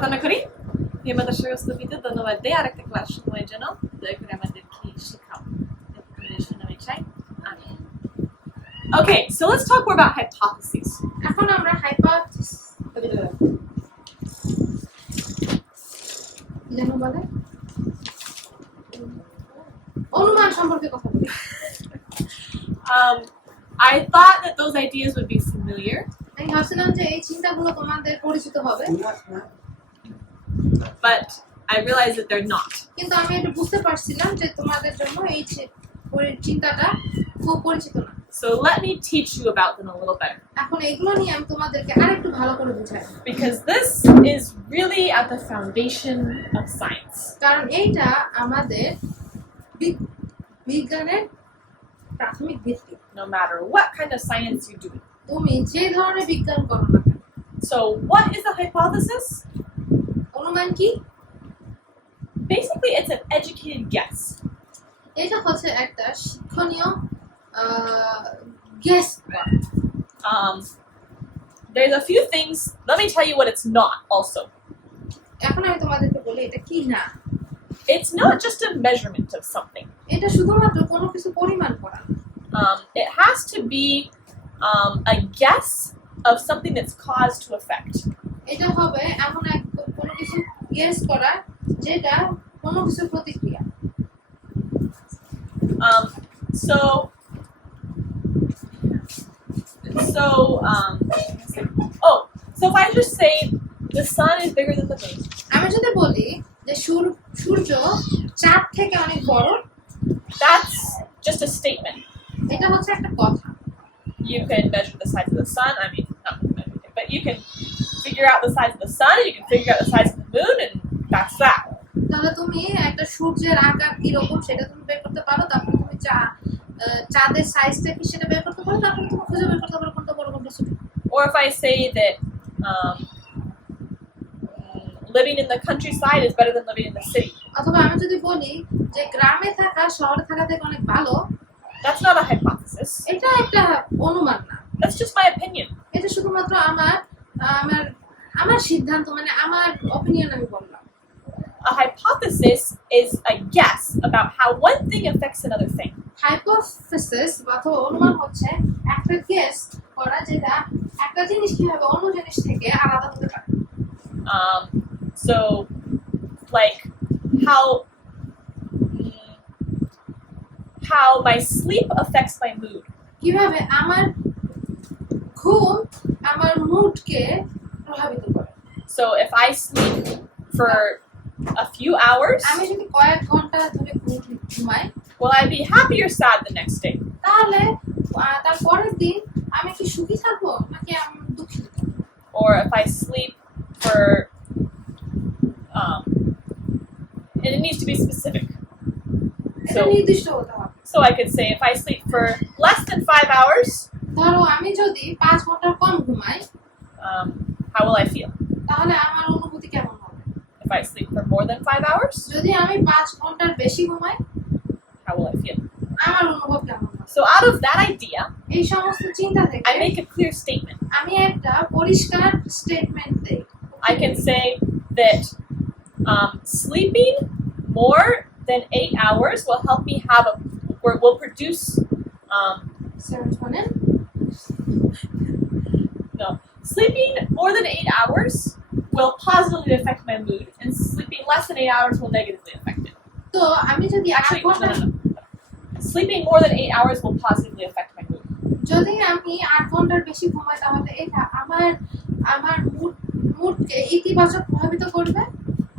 প্রার্থনা করি। আমাদের সরস্বতীতে ধন্যবাদ দেই আরেকটা ক্লাস সময়ের জন্য দয়া করে আমাদেরকে শেখাও। Okay, so let's talk more about hypotheses. এখন আমরা হাইপোথিসিস জানো বলে অনুমান সম্পর্কে কথা বলি। I thought that those ideas would be familiar. আমি ভাবছিলাম যে এই চিন্তাগুলো তোমাদের পরিচিত হবে, but I realized that they're not. কিন্তু আমি এটা বুঝতে পারছিলাম যে তোমাদের জন্য এই চিন্তাটা খুব পরিচিত না। So let me teach you about them a little better. এখন এগুলো নিয়ে আমি তোমাদেরকে আরেকটু ভালো করে বুঝাই, because this is really at the foundation of science. কারণ এইটা আমাদের বিজ্ঞানের প্রাথমিক ভিত্তি। No matter what kind of science you do. তুমি যে ধরনের বিজ্ঞান করো না কেন। So what is a hypothesis? অনুমান কি? Basically it's an educated guess. এটা হচ্ছে একটা শিক্ষণীয় guess. There's a few things. Let me tell you what it's not also. এখন আমি তোমাদেরকে বলি এটা কি না। It's not just a measurement of something. এটা শুধুমাত্র কোনো কিছু পরিমাণ করা। It has to be a guess of something that's cause to effect. এটা হবে এমন এক কোনো কিছু guess করা যেটা কোনো কিছু প্রতিক্রিয়া। So if I just say the sun is bigger than the moon. আমি যদি বলি যে সূর্য চাঁদ থেকে অনেক বড়, that's just a statement. এটা হচ্ছে একটা কথা। You can measure the size of the sun. I mean, not measure, but you can figure out the size of the sun. You can figure out the size of the moon, and that's that. তাহলে তুমি একটা সূর্যের আকার কি রকম সেটা তুমি বের করতে পারো, তারপর তুমি চাঁদের সাইজটা কি সেটা বের করতে পারো, তারপর তুমি খুঁজে বের করতে পারো কোনটা বড় কোনটা ছোট। Or if I say that living in the countryside is better than living in the city. অথবা আমি যদি বলি যে গ্রামে থাকা শহরে থাকা থেকে অনেক ভালো, that's not a hypothesis. এটা একটা অনুমান না, that's just my opinion. এটা শুধুমাত্র আমার সিদ্ধান্ত, মানে আমার অপিনিয়ন আমি বললাম। A hypothesis is a guess about how one thing affects another thing. Hypothesis অথবা অনুমান হচ্ছে একটা গেস করা যেটা একটা জিনিস কিভাবে অন্য জিনিস থেকে আলাদা হতে পারে। So like how my sleep affects my mood. কিভাবে আমার ঘুম আমার মুডকে প্রভাবিত করে। So if I sleep for a few hours, আমি যদি কয়েক ঘন্টা ধরে ঘুমাই, will I be happy or sad the next day? তাহলে তার পরের দিন আমি কি সুখী থাকবো নাকি আমি দুঃখিত? Or if I sleep for and it needs to be specific. নির্দিষ্ট হতে হবে। So I could say if I sleep for less than 5 hours, ধরো আমি যদি 5 ঘন্টা কম ঘুমাই, how will I feel? তাহলে আমার অনুভূতি কেমন হবে? If I sleep for more than 5 hours, যদি আমি 5 ঘন্টার বেশি ঘুমাই, how will I feel? আমার অনুভব কেমন হবে? So out of that idea, এই সমস্ত চিন্তা থেকে I make a clear statement. আমি একটা পরিষ্কার স্টেটমেন্ট দেই। I can say that sleeping more than 8 hours will help me will produce serotonin. No, sleeping more than 8 hours will positively affect my mood, and sleeping less than 8 hours will negatively affect it. তো আমি যদি Actually, no. Sleeping more than 8 hours will positively affect my mood. যদি আমি 8 ঘন্টার বেশি ঘুমাই তাহলে এটা আমার মুডকে ইতিবাচক প্রভাবিত করবে,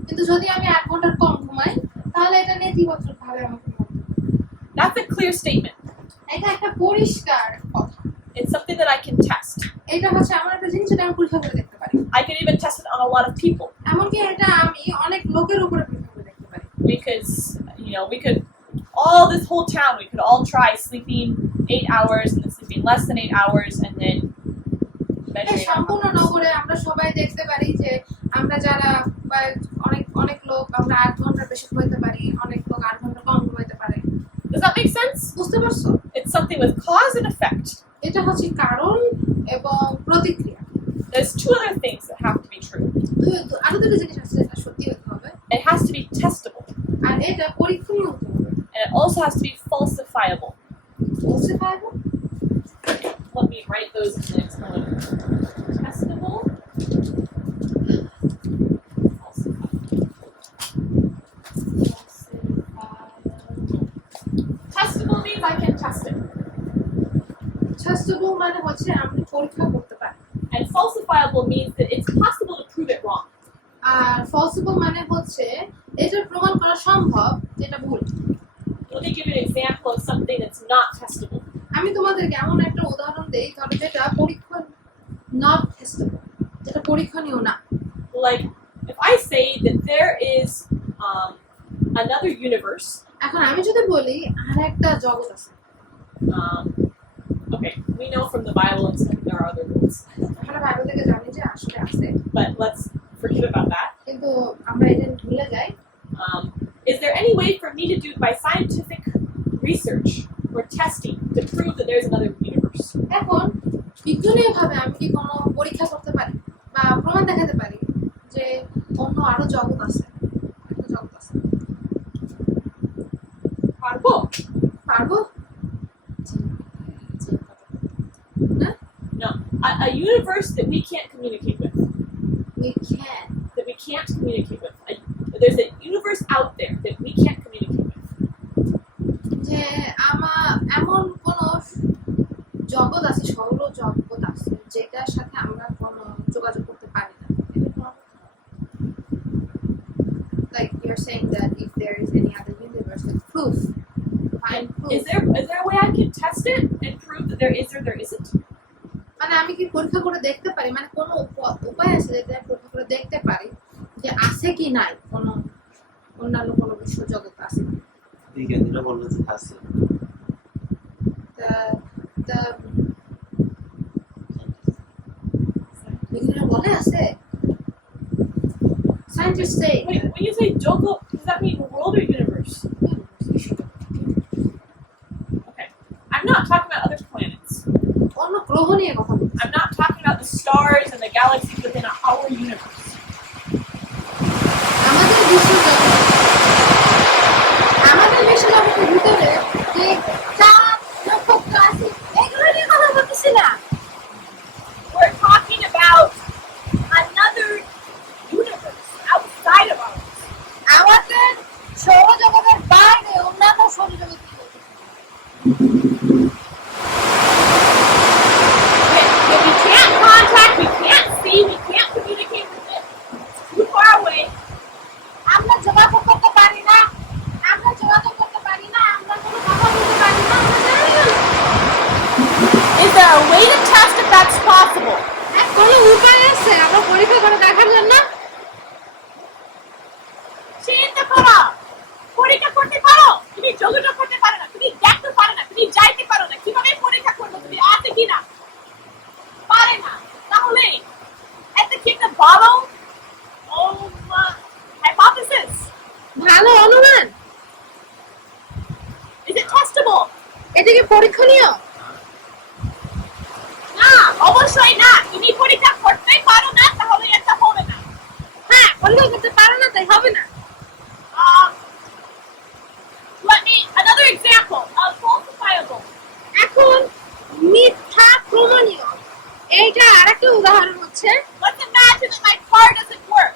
কিন্তু যদি আমি 8 ঘন্টার কম ঘুমাই তাহলে এটা নেতিবাচক ভাবে আমাকে প্রভাবিত করবে। That's a clear statement. এটা একটা পরিষ্কার কথা। It's something that I can test. এটা হচ্ছে আমার একটা জিনিস যেটা আমি পরীক্ষা করে দেখতে পারি। I can even test it on a lot of people. এমনকি এটা আমি অনেক লোকের উপরে পরীক্ষা করে দেখতে পারি। Because we could all this whole town we could all try sleeping 8 hours and then sleeping less than 8 hours and then এই সম্পূর্ণ নগরে আমরা সবাই দেখতে পারি যে আমরা যারা অনেক লোক আমরা 8 ঘন্টার বেশি ঘুমাতে পারি, অনেক লোক 8 ঘন্টা কম ঘুমাতে পারে। Does that make sense? বুঝতে পারছো? It's something with cause and effect. এটা হচ্ছে কারণ এবং প্রতিক্রিয়া। There's two two other things that have to be true. আরো দুটো জিনিস আছে যেটা সত্যি হতে হবে, It has to be testable, আর এটা পরীক্ষণীয় হতে হবে। and it also has to be falsifiable. বলতে পারবো Let me write those in the next one. Testable. Testable means I can test it. Testable মানে হচ্ছে আমি পরীক্ষা করতে পারি, And falsifiable means that it's possible to prove it wrong. আর ফলসিবল মানে হচ্ছে এটা প্রমাণ করা সম্ভব যেটা ভুল। Let me give you an example of something that's not testable. আমি তোমাদেরকে এমন একটা উদাহরণ দেই তবে যেটা পরীক্ষণ নট টেস্টেবল, যেটা পরীক্ষণীয় না। Like, if I say that there is another universe, এখন আমি যদি বলি আর একটা জগৎ আছে, um, okay, we know from the Bible and stuff there are other rules, আমরা বাইবেল থেকে জানি যে আসলে আছে, but let's forget about that. কিন্তু আমরা এটা ভুলে যাই। Is there any way for me to do by scientific research or testing to prove that there's another universe? এখন বিজ্ঞানীয়ভাবে আমি কি কোনো পরীক্ষা করতে পারি বা প্রমাণ দেখাতে পারি যে অন্য আরো জগৎ আছে, একটা জগৎ আছে? পারবো? পারবো না? No. A universe that we can't communicate with. We can. That we can't communicate with. There's a universe out there that we can't communicate with. যে এমন কোন জগৎ আছে, সৌর জগৎ আছে যেটার সাথে আমরা কোনো যোগাযোগ করতে পারি না। Like you're saying that if there is any other universe with proof, find proof. Is there a way I can test it and prove that there is or there isn't? মানে আমি কি পরীক্ষা করে দেখতে পারি, মানে কোনো উপায় আছে যেটা আমি পরীক্ষা করে দেখতে পারি যে আছে কি নাই কোনো অন্যান্য কোনো বিশ্ব জগৎ আছে? বিজ্ঞানীরা বললো যে আছে। বিজ্ঞানীরা বলে আছে? Scientists say Wait, when you say Jogo, does that mean world or universe? Okay. I'm not talking about other planets. অন্য গ্রহ নিয়ে কথা বলছি। I'm not talking about the stars and the galaxies within our universe. আমাদের বিশ্বজগৎ, আমাদের বিশ্বজগতের ভিতরে যে চাঁদ নক্ষত্র আছে এগুলো নিয়ে কথা বলতেছি না। We're talking about another universe outside of ours. আমাদের সৌরজগতের বাইরে অন্যান্য সৌরজগৎ কি বলতেছি? That we can't contact, we can't see, we can't communicate with it. It's too far away. আমরা যোগাযোগ করতে পারি না, আমরা যোগাযোগ করতে পারি না, আমরা কোনো কথা বলতে পারি না, আমরা জানি না। Is there a way to test if that's possible? কোনো উপায় আছে আমরা পরীক্ষা করে দেখার জন্য? চিন্তা করো, পরীক্ষা করতে পারো, তুমি যোগাযোগ করতে পারো না, তুমি দেখতে পারো না, তুমি যাইতে পারো না, কিভাবে পরীক্ষা করবো তুমি আছে কিনা? পারে না, তাহলে একটা কি একটা বলো hypothesis. ভালো অনুমান, Is it testable? এটা কি পরীক্ষণীয়? না, অবশ্যই না, তুমি পরীক্ষা করতে পারো না তাহলে এটা হবে না। হ্যাঁ, পরীক্ষা করতে পারো না তাই হবে না। Let me another example of falsifiable. এখন মিথ্যা প্রমাণীয়, এইটা আরেকটা উদাহরণ হচ্ছে Let's imagine that my car doesn't work.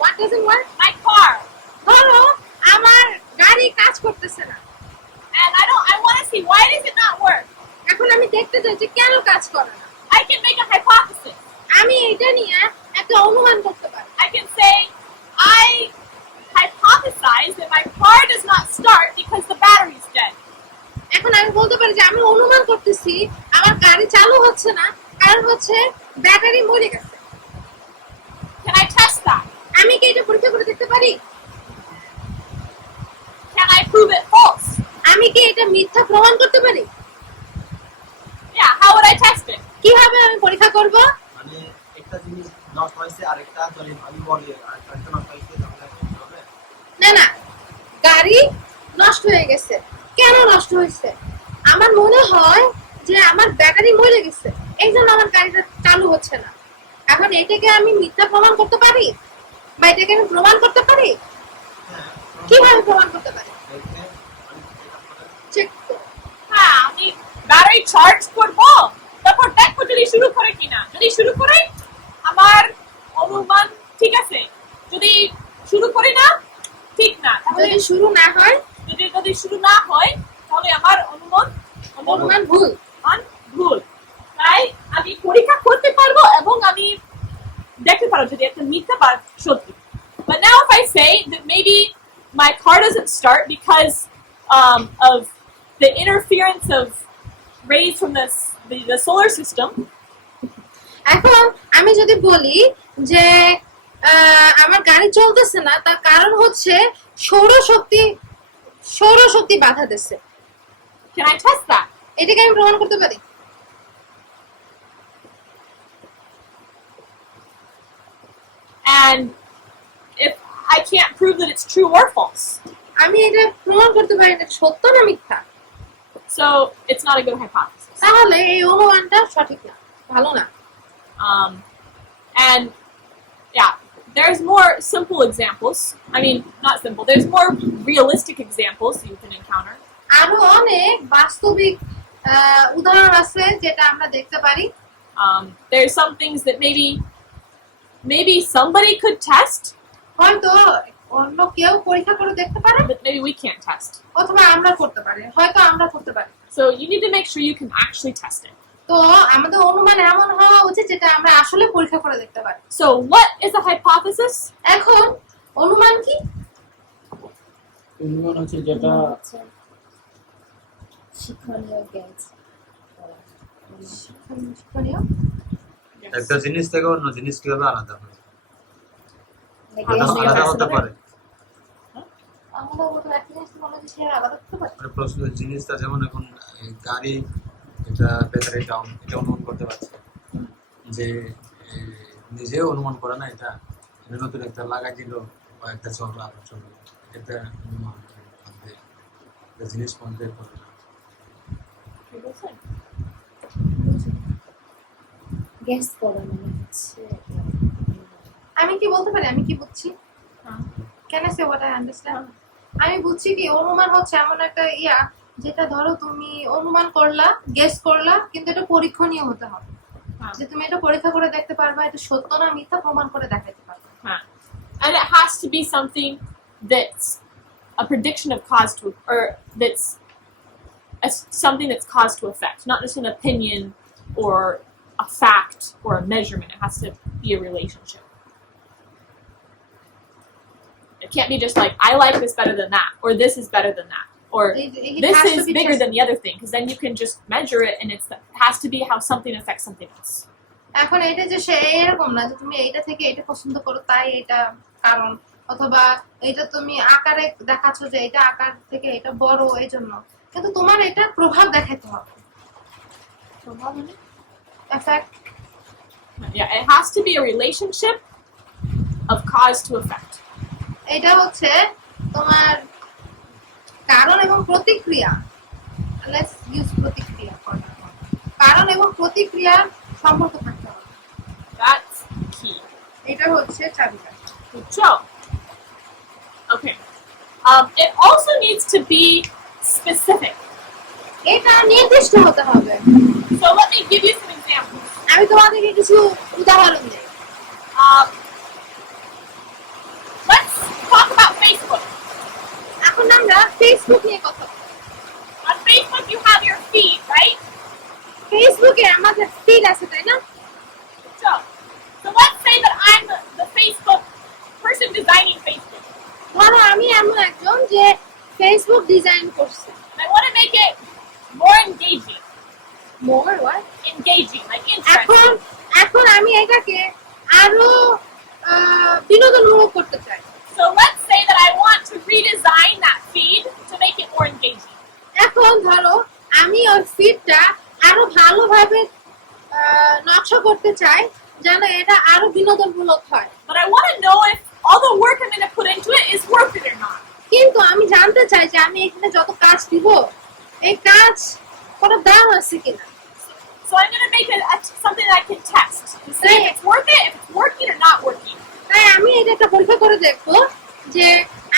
what doesn't work? My car. ধরো আমার গাড়ি কাজ করতেছে না, And I want to see why does it not work? এখন আমি দেখতে চাই যে কেন কাজ করে না। I can make a hypothesis. আমি এটা নিয়ে একটা অনুমান করতে পারি। I can say I hypothesize that my car does not start because the battery is dead. এখন আমি বলতে পারি যে আমি অনুমান করতেছি আমার গাড়ি চালু হচ্ছে না কারণ হচ্ছে ব্যাটারি মরে গেছে। Can I test that? আমি কি এটা পরীক্ষা করে দেখতে পারি? Can I prove it false? আমি কি এটা মিথ্যা প্রমাণ করতে পারি? Yeah, how would I test it? কিভাবে আমি পরীক্ষা করব? মানে একটা জিনিস নষ্ট হয়েছে আরেকটা যদি আমি বলি আরেকটা নষ্ট হয়েছে তাহলে কি হবে? না না, গাড়ি নষ্ট হয়ে গেছে, কেন নষ্ট হয়েছে? আমার মনে হয় যে আমার ব্যাটারি মরে গেছে, এই জন্য আমার গাড়িটা চালু হচ্ছে না। এখন এটাকে আমি মিথ্যা প্রমাণ করতে পারি, বা এটাকে আমি প্রমাণ করতে পারি? হ্যাঁ, কিভাবে প্রমাণ করতে পারি? দেখে আমি চেক আপ করে চেক হ্যাঁ, আমি ব্যাটারি চার্জ করব, তারপর দেখবো যদি শুরু করে কিনা। যদি শুরু করে আমার অনুমান ঠিক আছে, যদি শুরু করি না ঠিক না, তাহলে যদি শুরু না হয় যদি শুরু না হয় তাহলে আমার অনুমান ভুল। ভুল। তাই আমি পরীক্ষা করতে পারবো এবং আমি দেখতে পারবো যদি একটা মিথ্যা বা সত্যি। But now if I say that maybe my car doesn't start because of the interference of rays from the solar system, এখন আমি যদি বলি যে আমার গাড়ি চলতেছে না, তার কারণ হচ্ছে সৌরশক্তি বাধা দিচ্ছে, can I test that? এটাকে আমি প্রমাণ করতে পারি? And if I can't prove that it's true or false, আমি এটা প্রমাণ করতে পারি না সত্য না মিথ্যা, so it's not a good hypothesis. তাহলে এই অনুমানটা সঠিক না, ভালো না। And yeah, there's more simple examples. I mean, not simple. There's more realistic examples you can encounter. আরো অনেক বাস্তবিক উদাহরণ আছে যেটা আমরা দেখতে পারি। There's some things that maybe somebody could test, হয়তো অন্য কেউ পরীক্ষা করে দেখতে পারে, but maybe we can't test. অথবা আমরা করতে পারি, হয়তো আমরা করতে পারি। So you need to make sure you can actually test it. তো আমাদের অনুমান এমন হওয়া উচিত যেটা আমরা আসলে পরীক্ষা করে দেখতে পারি। So what is a hypothesis? এখন অনুমান কি? অনুমান হচ্ছে যেটা শিক্ষণীয় জ্ঞান, শিক্ষণীয় একটা জিনিস থেকে অন্য জিনিস কিভাবে আলাদা হয়, জ্ঞান আলাদা হতে পারে। আমাদের মতো একটা জিনিস মনে হচ্ছে সে আলাদা করতে পারে। মানে প্রশ্ন জিনিসটা যেমন এখন এই গাড়ি, এটা ব্যাটারি ডাউন, এটা অনুমান করতে পারছে যে নিজেও অনুমান করে না, এটা নতুন একটা লাগাই দিল বা একটা চললো আবার চললো, এটা অনুমান করে একটা জিনিস কমপ্লিট করে না। গ্যাস করা মানে হচ্ছে আমি কি বলতে পারি আমি কি বুঝছি? Can I say what I understand? আমি বুঝছি কি অনুমান হচ্ছে এমন একটা যেটা ধরো তুমি অনুমান করলা, গেস করলা, কিন্তু এটা পরীক্ষণীয় হতে হবে, যে তুমি এটা পরীক্ষা করে দেখতে পারবা এটা সত্য না মিথ্যা প্রমাণ করে দেখাতে পারবে। And it has to be something that's a prediction of cause to, or that's something that's cause to effect, not just an opinion or a fact or a measurement. It has to be a relationship. It can't be just like, I like this better than that, or this is better than that, or It this has to is be bigger just- than the other thing, because then you can just measure it, and it has to be how something affects something else. এখন এটা যে সে এরকম না যে তুমি এইটা থেকে এটা পছন্দ করো তাই এটা কারণ, অথবা এটা তুমি আকারে দেখাচ্ছ যে এটা আকার থেকে এটা বড় এই জন্য, কিন্তু তোমার এটা প্রভাব দেখাতে হবে। Effect, Yeah, it has to be a relationship of cause to effect. এটা হচ্ছে তোমার কারণ এবং প্রতিক্রিয়া। Let's use প্রতিক্রিয়া for that one. কারণ এবং প্রতিক্রিয়ার সম্পর্ক থাকতে হবে, That's key. এটা হচ্ছে চাবিকাঠি। Good job. Okay. It also needs to be specific. এটা নির্দিষ্ট হতে হবে। So let me give you some examples. আমি তোমাদেরকে কিছু উদাহরণ দেই। Let's talk about Facebook. এখন আমরা ফেসবুক নিয়ে কথা বলি। On Facebook, you have your feed, right? ফেসবুকে আমাদের ফিড আছে তাই না? So let's say that I'm the Facebook person designing Facebook. ধরো আমি এমন একজন যে ফেসবুক ডিজাইন করছে। I want to make it more engaging. More what? Engaging, like এখন interesting. এখন আমি এটাকে আরো বিনোদনমূলক করতে চাই। So let's say that I want to redesign that feed to make it more engaging. এখন ধরো আমি ওর ফিডটা আরো ভালোভাবে নকশা করতে চাই যেন এটা আরো বিনোদনমূলক হয়, But I want to know if all the work I'm going to put into it is worth it or not. কিন্তু আমি জানতে চাই যে আমি এখানে যত কাজ দিব এই কাজ কোনো দাম আছে কিনা। So I'm going to make something that I can test to see if it's worth it, if it's working or not working. তাই আমি এটা একটা পরীক্ষা করে দেখবো যে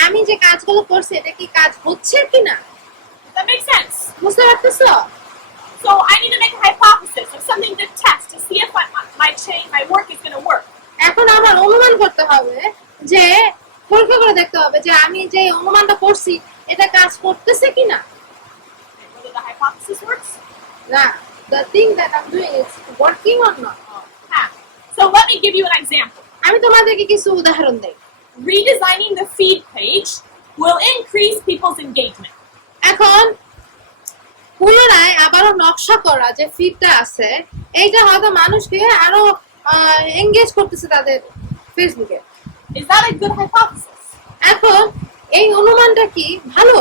আমি যে কাজগুলো করছি এটা কি কাজ হচ্ছে কিনা। Does that make sense? বুঝতে পারতেছো? So I need to make a hypothesis of something to test to see if my work is going to work. এখন আমার অনুমান করতে হবে যে পরীক্ষা করে দেখতে হবে যে আমি যে অনুমানটা করছি এটা কাজ করতেছে কিনা। Okay, whether the hypothesis works? না, the thing that I'm doing is working or not. Huh. So let me give you an example. আমি তোমাদেরকে কিছু উদাহরণ দেই। Redesigning the feed page will increase people's engagement. এখন পুনরায় আবারও নকশা করা যে ফিডটা আছে এইটা হয়তো মানুষকে আরো এনগেজ করতেছে তাদের ফেসবুকে। Is that a good hypothesis? এখন এই অনুমানটা কি ভালো?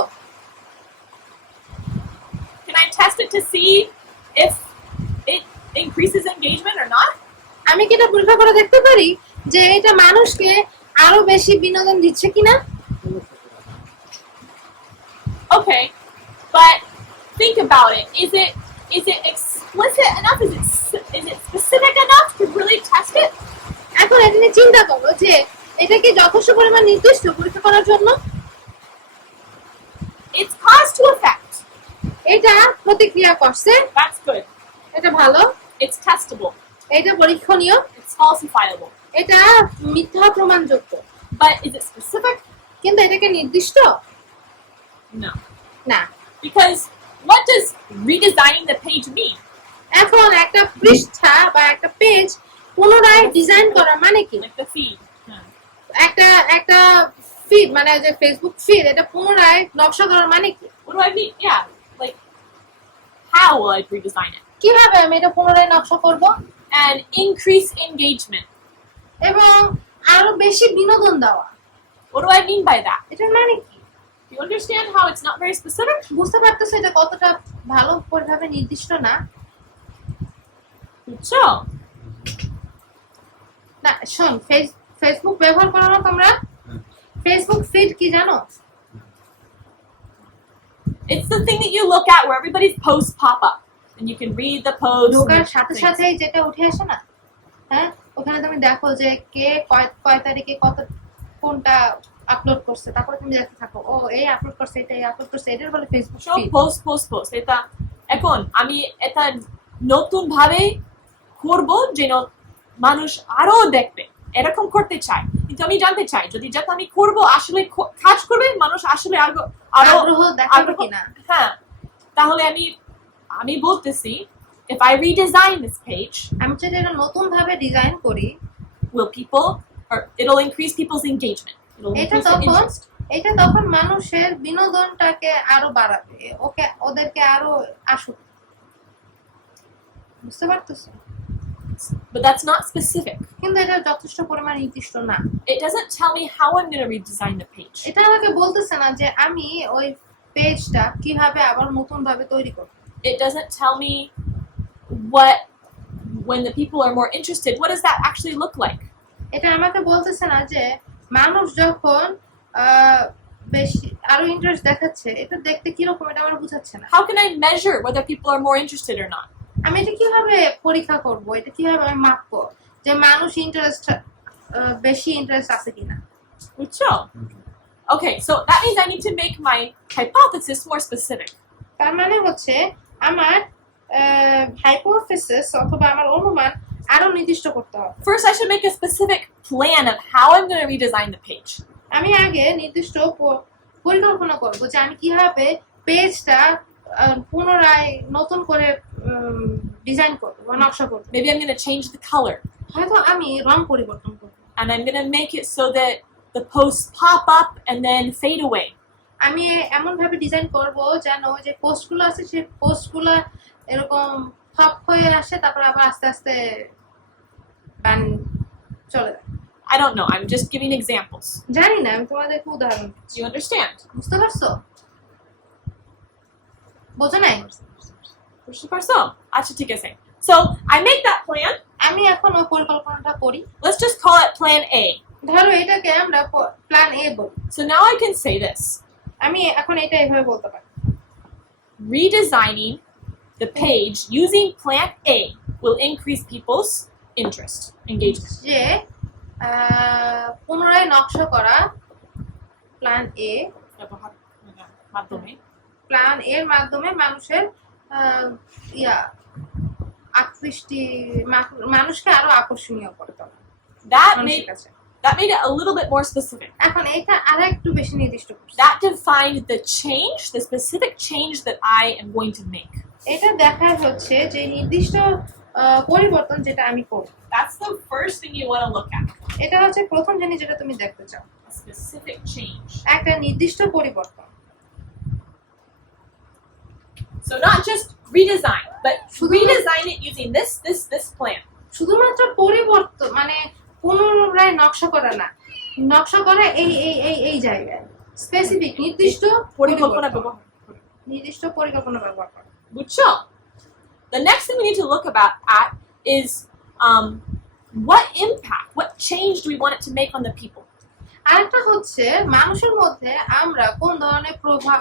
Can I test it to see if it increases engagement or not? আমি কি এটা পরীক্ষা করে দেখতে পারি যে এটা মানুষকে আরো বেশি বিনোদন দিচ্ছে কিনা? Okay, but think about it. Is it explicit enough? Is it specific enough to really test it? এখন এটা নিয়ে চিন্তা করো যে এটা কি যথেষ্ট পরিমাণ নির্দিষ্ট পরীক্ষা করার জন্য? It's cause to effect. এটা প্রতিক্রিয়া করছে, That's good. এটা ভালো, It's testable. এটা পরীক্ষণীয়, It's falsifiable. এটা মিথ্যা প্রমাণযোগ্য। But is it specific? কিন্তু এটাকে নির্দিষ্ট No. না। Because what does redesigning the page mean? এখন একটা পৃষ্ঠা বা একটা পেজ পুনরায় ডিজাইন করা মানে কি? Like the feed. Yeah. একটা ফিড মানে যে ফেসবুক ফিড এটা পুনরায় নকশা করার মানে কি? What do I mean? Yeah. Like, how will I redesign it? কিভাবে আমি এটা পুনরায় নকশা করব And increase engagement. এবং আরো বেশি বিনোদন দেওয়া? What do I mean by that? এটার মানে কি? Do you understand how it's not very specific? বুঝতে পারতেছো এটা কতটা ভালো ভাবে নির্দিষ্ট না? So, না শোন, ফেসবুক ব্যবহার করো না তোমরা? ফেসবুক ফিড কি জানো? it's the thing that you look at where everybody's posts pop up. And you can read the posts. ঢোকার and সাথে things. সাথেই যেটা উঠে আসে না, হ্যাঁ ওখানে তুমি দেখো যে কে কয় তারিখে কত কোনটা আপলোড করছে, তারপরে তুমি দেখতে থাকো ও এই আপলোড করছে এটা এই আপলোড করছে, এটার বলে ফেসবুক সব ফিড। পোস্ট এটা এখন আমি এটা নতুন ভাবে করব যেন মানুষ আরো দেখবে, এরকম করতে চাই। কিন্তু আমি জানতে চাই যদি যত আমি করব আসলে কাজ করবে, মানুষ আসলে আরো আগ্রহ দেখাবে কিনা। হ্যাঁ, তাহলে আমি বলতেছি if I redesign this page, আমি যদি এটা নতুন ভাবে ডিজাইন করি it'll increase people's engagement. It'll এটা increase their তখন interest. মানুষের বিনোদনটাকে আরো বাড়াবে, ওদেরকে আরো আসুক। বুঝতে পারতেছো? But that's not specific. কিন্তু এটা যথেষ্ট পরিমাণ নির্দিষ্ট না। It doesn't tell me how I'm going to redesign the page. এটা আমাকে বলতেছে না যে আমি ওই পেজটা কিভাবে আবার নতুন ভাবে তৈরি করব। It doesn't tell me when the people are more interested, what does that actually look like? এটা আমাকে বলতেছে না যে মানুষ যখন বেশি আরো ইন্টারেস্ট দেখাচ্ছে এটা দেখতে কিরকম, এটা আমার বুঝাচ্ছে না। How can I measure whether people are more interested or not? আমি এটা কিভাবে পরীক্ষা করব, এটা কিভাবে আমি মাপবো যে মানুষ বেশি ইন্টারেস্ট আছে কিনা? বুঝছো? Okay, so that means I need to make my hypothesis more specific. তার মানে হচ্ছে আমার হাইপোথিসিস অথবা আমার অনুমান আরো নির্দিষ্ট করতে হবে। First, I should make a specific plan of how I'm going to redesign the page. আমি আগে নির্দিষ্ট পরিকল্পনা করব যে আমি কিভাবে পেজটা পুনরায় নতুন করে ডিজাইন করব বা নকশা করব। Maybe I'm going to change the color. হয়তো আমি রং পরিবর্তন করব। And I'm going to make it so that the posts pop up and then fade away. আমি এমন ভাবে ডিজাইন করব যেন যে পোস্টগুলো আছে সেই পোস্টগুলো এরকম পপ হয়ে আসে, তারপর আবার আস্তে আস্তে চলে যায়। I don't know. I'm just giving examples. জানি না, আমি তোমাদেরকে উদাহরণ দিচ্ছি। You understand? বুঝতে পারছো? বোঝো নাই? বুঝতে পারছো? আচ্ছা ঠিক আছে. So, I make that plan. আমি এখন ওই পরিকল্পনাটা করি। Let's just call it plan A. ধরো এটাকে আমরা প্ল্যান এ বলি। So now I can say this. আমি এখন এটা এইভাবে বলতে পারি। Redesigning the page using plan A will increase people's interest, engagement. যে পুনরায় নকশা করা প্ল্যান এ প্ল্যান এর মাধ্যমে মানুষের আকৃষ্টি মানুষকে আরো আকর্ষণীয় করতে হবে That মানুষের made কাছে। it a little bit more specific. এখন এটা আরো একটু বেশি নির্দিষ্ট করছে। That defined the change, the specific change that I am going to make. এটা দেখায় হচ্ছে যে নির্দিষ্ট পরিবর্তন যেটা আমি করব। That's the first thing you want to look at. এটা হচ্ছে প্রথম জিনিস যেটা তুমি দেখতে চাও। A specific change. একটা নির্দিষ্ট পরিবর্তন। So not just redesign, but redesign it using this plan. শুধুমাত্র পরিবর্তন মানে পুনরায় নকশা করা না, নকশা করা এই জায়গায় স্পেসিফিক নির্দিষ্ট পরিকল্পনা পরিবর্তন, ব্যবহার। নির্দিষ্ট পরিকল্পনা ব্যবহার করা। বুঝছো? The next thing we need to look at is what impact, what change do we want it to make on the people? আরেকটা হচ্ছে মানুষের মধ্যে আমরা কোন ধরনের প্রভাব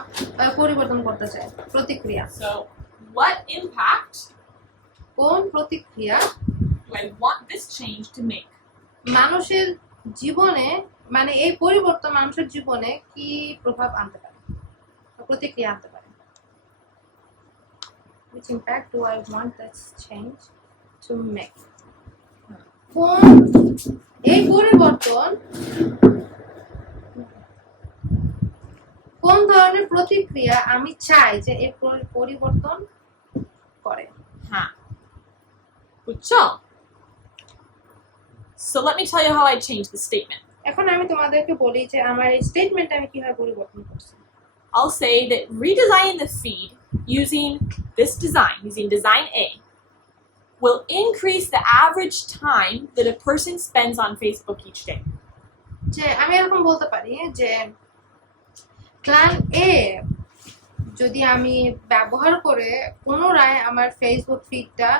পরিবর্তন করতে চাই, প্রতিক্রিয়া। So, what impact কোন প্রতিক্রিয়া do I want this change to make? মানুষের জীবনে মানে এই পরিবর্তন মানুষের জীবনে কি প্রভাব আনতে পারে, প্রতিক্রিয়া আনতে পারে। Which impact do I want this change to make? কোন এই পরিবর্তন কোন ধরনের প্রতিক্রিয়া আমি চাই যে এই পরিবর্তন করে। হ্যাঁ। বুঝছো? So let me tell you how I changed the statement. এখন আমি তোমাদেরকে বলি যে আমার এই স্টেটমেন্ট আমি কিভাবে পরিবর্তন করছি। I'll say that redesigning the feed using this design, using design A, will increase the average time that a person spends on Facebook each day. যে আমি এরকম বলতে পারি যে প্ল্যান এ যদি আমি ব্যবহার করে পুনরায় আমার ফেসবুক ফিডটা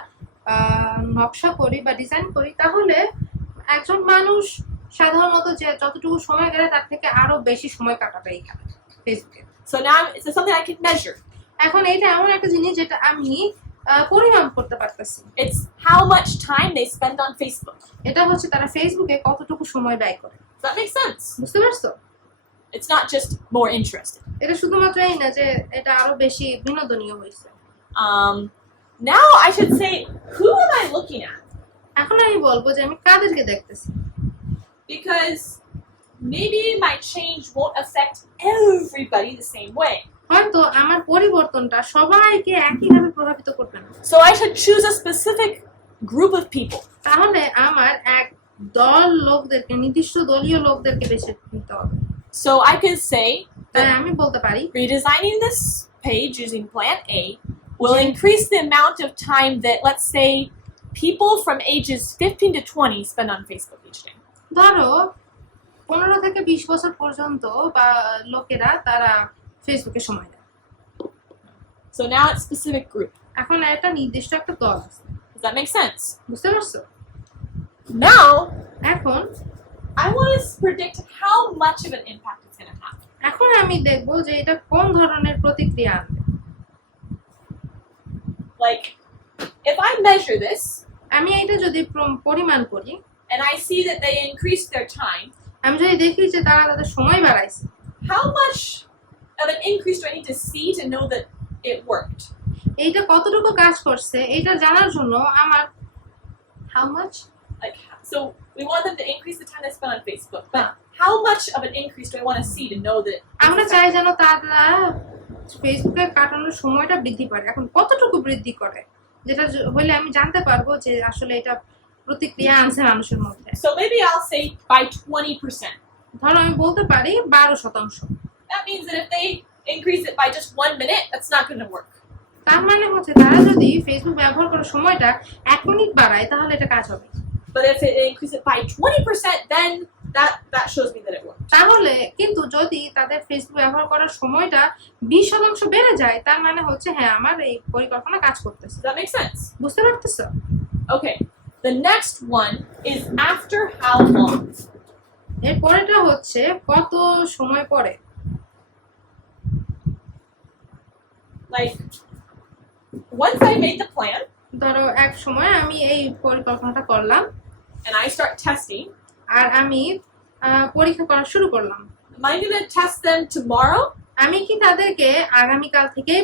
নকশা করি বা ডিজাইন করি, তাহলে একজন মানুষ সাধারণত যে যতটুকু সময় গেলে তার থেকে আরো বেশি সময় কাটাবে এখানে ফেসবুকে। So now it's something I can measure. এখন এটা এমন একটা জিনিস যেটা আমি পরিমাপ করতে পারতেছি। It's how much time they spend on Facebook. এটা হচ্ছে তারা ফেসবুকে কতটুকু সময় ব্যয় করে। Does that make sense? বুঝতে পারছো? It's not just more interested. এটা শুধুমাত্র এই না যে এটা আরো বেশি বিনোদনীয় হয়েছে। Now I should say, who am I looking at? এখন আমি বলবো যে আমি কাদেরকে দেখতেছি। Because maybe my change won't affect everybody the same way. হয়তো আমার পরিবর্তনটা সবাইকে একইভাবে প্রভাবিত করবে না। So I should choose a specific group of people. তাহলে আমার এক দল লোকদেরকে, নির্দিষ্ট দলীয় লোকদেরকে বেছে নিতে হবে। So I could say তাই that আমি বলতে পারি redesigning this page using Plan A will increase the amount of time that, let's say, people from ages 15 to 20 spend on Facebook each day. ধরো 15 থেকে 20 বছর পর্যন্ত বা লোকেরা তারা ফেসবুকে সময় দেয়। So now it's specific group. এখন একটা নির্দিষ্ট একটা দল আছে। Does that make sense? বুঝতে পারছো? Now এখন I want to predict how much of an impact it's going to have. এখন আমি দেখবো যে এটা কোন ধরনের প্রতিক্রিয়া আনবে। Like, if I measure this আমি এটা যদি পরিমাণ করি and I see that they increased their time, আমি যদি দেখি যে তারা তাদের সময় বাড়াইছে, how much of an increase do I need to see to know that it worked? এইটা কতটুকু কাজ করছে এটা জানার জন্য আমার how much Like, so we want them to increase the time they spend on Facebook, but how much of an increase do I want to see to know that? আমরা চাই যেন তারা ফেসবুকে কাটানোর সময়টা বৃদ্ধি পায়। এখন কতটুকু বৃদ্ধি করে যেটা হলে আমি জানতে পারবো যে আসলে এটা প্রতিক্রিয়া আনছে মানুষের মধ্যে। So maybe I'll say by 20%. ধরো আমি বলতে পারি 12%। That means that if they increase it by just 1 minute, that's not going to work. তার মানে হচ্ছে তারা যদি ফেসবুক ব্যবহার করার সময়টা 1 মিনিট বাড়ায় তাহলে এটা কাজ হবে। But if it increases it by 20%, then that shows me that it worked. তাহলে কিন্তু যদি তাদের ফেসবুক ব্যবহার করার সময়টা 20% বেড়ে যায় তার মানে হচ্ছে হ্যাঁ আমার এই পরিকল্পনা কাজ করতেছে। Does that make sense? বুঝতে পারতেছো? Okay. The next one is after how long? এর পরেটা হচ্ছে কত সময় পরে। Like, once I made the plan ধরো এক সময় আমি এই পরিকল্পনাটা করলাম and I start testing, আর আমি পরীক্ষা করা শুরু করলাম, am I going to test them tomorrow? আমি কি তাদেরকে আগামীকাল থেকেই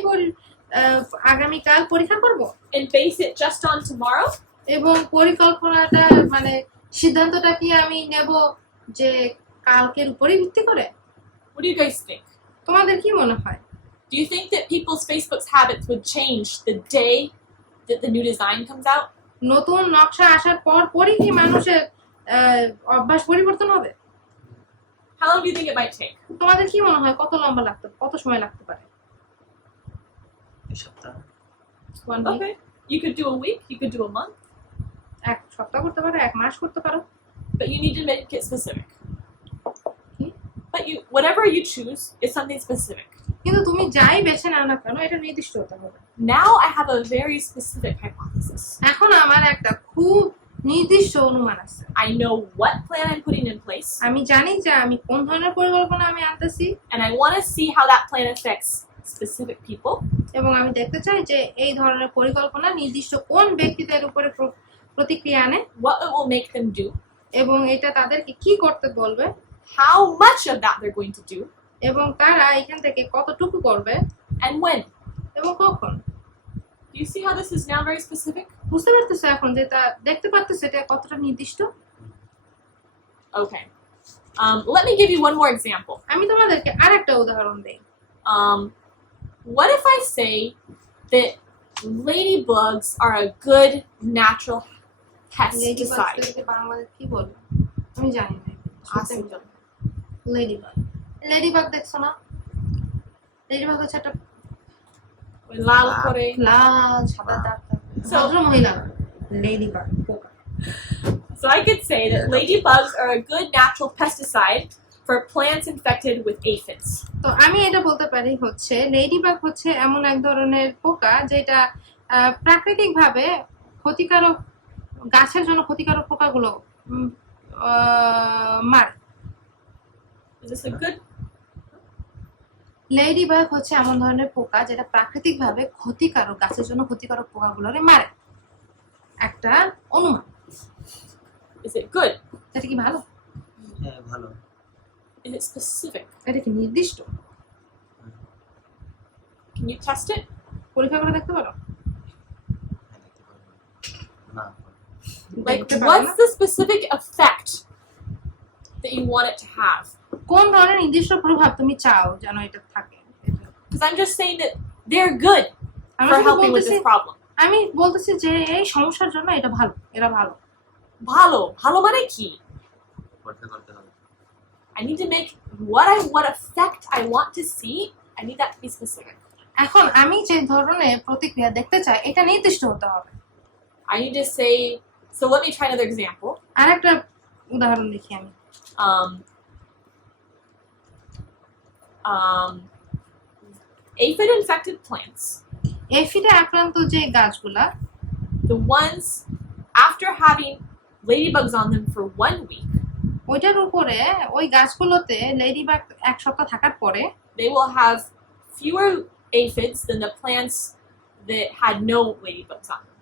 আগামীকাল পরীক্ষা করব And base it just on tomorrow? এবং পরিকল্পনাটা মানে সিদ্ধান্তটা কি আমি নেব যে কালকের উপরেই ভিত্তি করে? What do you guys think? তোমাদের কি মনে হয়? Do you think that people's Facebook's habits would change the day that the new design comes out? নতুন নকশা আসার পরই কি মানুষের অভ্যাস পরিবর্তন হবে? How long do you think it might take? তোমাদের কি মনে হয় কত সময় লাগতে পারে? এই সপ্তাহ 1 week? Okay. You could do a week, you could do a month, এক সপ্তাহ করতে পারো, এক মাস করতে পারো। but you need to make it specific. কি? But whatever you choose is something specific. কিন্তু তুমি যাই বেছে নাও না কেন এটা নির্দিষ্ট হতে হবে। Now I have a very specific hypothesis. এখন আমার একটা খুব নির্দিষ্ট অনুমান আছে। I know what plan I'm putting in place, আমি জানি যে আমি কোন ধরনের পরিকল্পনা আমি আনতেছি and I want to see how that plan affects specific people, এবং আমি দেখতে চাই যে এই ধরনের পরিকল্পনা নির্দিষ্ট কোন ব্যক্তিদের উপরে প্রতিক্রিয়া আনে what it will make them do, এবং এটা তাদেরকে কি করতে বলবে how much of that they're going to do, এবং তারা এখান থেকে কতটুকু করবে and when. এবং কখন। Do you see how this is now very specific? বুঝতে পারতেছো এখন যে তা দেখতে পারতেছো এটা কতটা নির্দিষ্ট? Okay. Let me give you one more example. আমি তোমাদেরকে আরেকটা উদাহরণ দেই। What if I say that ladybugs are a good natural pesticide? লেডিবাগকে বাংলাতে কি বলে আমি জানি না। Awesome. লেডিবাগ দেখছো না? লেডিবাগ হচ্ছে একটা ওই লাল করে লাল সাদা দাগ So- ভদ্র মহিলা লেডিবাগ পোকা। So I could say that ladybugs are a good natural pesticide for plants infected with aphids. তো আমি এটা বলতে পারি হচ্ছে লেডিবাগ হচ্ছে এমন এক ধরনের পোকা যেটা প্রাকৃতিকভাবে ক্ষতিকারক গাছের জন্য ক্ষতিকারক পোকাগুলো মারে। Is this a good? Ladybug হচ্ছে এমন ধরনের পোকা যেটা প্রাকৃতিকভাবে ক্ষতিকারক গাছের জন্য ক্ষতিকারক পোকাগুলোরে মারে। একটা অনুমান। Is it good? এটা কি ভালো? হ্যাঁ ভালো। Is it specific? এটা কি নির্দিষ্ট? Can you test it? পরীক্ষা করে দেখতে পারো? হ্যাঁ দেখতে পারবো না। Like, দেখতে পারো what's না? the specific effect that you want it to have? কোন ধরনের নির্দিষ্ট প্রভাব তুমি চাও যেন এটা থাকে? Because I'm just saying that they're good আমি for শুধু helping with বলতেছি this problem. আমি বলতেছি যে এই সমস্যার জন্য এটা ভালো, এরা ভালো। ভালো মানে কি? করতে হবে। I need to make what effect I want to see. I need that to be specific. এখন আমি যে ধরনের প্রতিক্রিয়া দেখতে চাই এটা নির্দিষ্ট হতে হবে। I need to say. So let me try another example. আরেকটা উদাহরণ দেখি আমি। Aphid infected plants, এফিডে আক্রান্ত যে গাছগুলা the ones after having ladybugs on them for 1 week, ওইটার উপরে ওই গাছগুলোতে লেডিবাগ এক সপ্তাহ থাকার পরে they will have fewer aphids than the plants that had no ladybugs on them.